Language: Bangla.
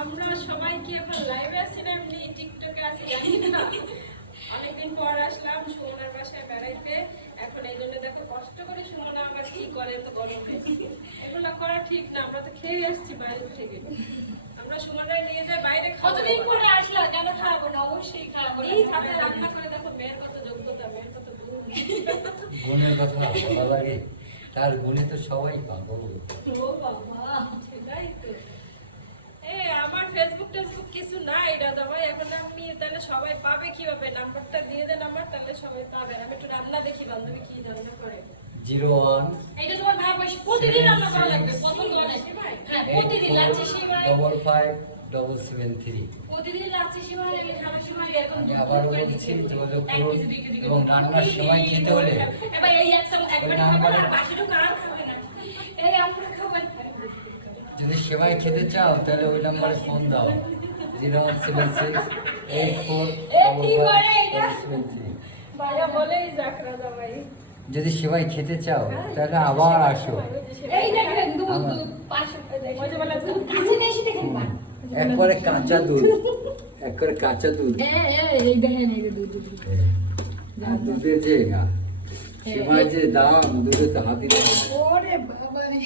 আমরা সবাই কি এখন লাইভে আছি না এমনি টিকটকে আছি জানি না। অনেকদিন পর আসলাম সুমনার বাসায় বেড়াইতে। এখন এই জন্য দেখো কষ্ট করে সুমনা আবার কি করে তো গরমে। এগুলো করা ঠিক না, আমরা তো খেয়ে এসেছি বাইরে থেকে। আমরা সুমনায় নিয়ে যাই বাইরে। কতদিন পরে আসলো, কেন খাবো না? অবশ্যই খাবো। এই সাথে রান্না করে দেখো মেয়ের কত যোগ্যতা, মেয়ের কত গুণ। গুণের কথা ভালো লাগে, তার গুণে তো সবাই পাবো। ও বাবা, সেটাই তো। আমার ফেসবুক টেসবুক কিছু নাই দাদা ভাই, এখন আপনি তাহলে সবাই পাবে কিভাবে? নাম্বারটা দিয়ে দেন আমার, তাহলে সবাই পাবে। আমি একটু রান্না দেখি বান্ধবী কি রান্না করে। 01 এইটা তোমার ভাই বয়স, প্রতিদিন রান্না করা লাগবে। পছন্দ করে হ্যাঁ, প্রতিদিন লাচ্ছি সেমাই, 555773। প্রতিদিন লাচ্ছি সেমাই, আমি খাবার সময় এরকম আমি আবার বলছি যোগাযোগ করুন, এবং রান্নার সময় খেতে হলে এবার এই একবার খাবে না, বাকিটা কার খাবে না। এই আমরা খাবার যদি সেমাই খেতে চাও তাহলে ওই নম্বরে ফোন দাও, 017684555773। ভাইয়া বলেই যাক রাজা ভাই। যদি সেমাই খেতে চাও তাহলে আবার আসো। এই দেখেন দুধ, দুধ 500 টাকা। ওই যে বলে দুধ কাছে নিয়ে এসে দেখেন না। একবারে কাঁচা দুধ, একবারে কাঁচা দুধ। এই দেখেন এই দুধ, দুধ। আর দুধের যে সেমাই যে দাম, দুধে তো হাতি দাম। ওরে বাবা রে।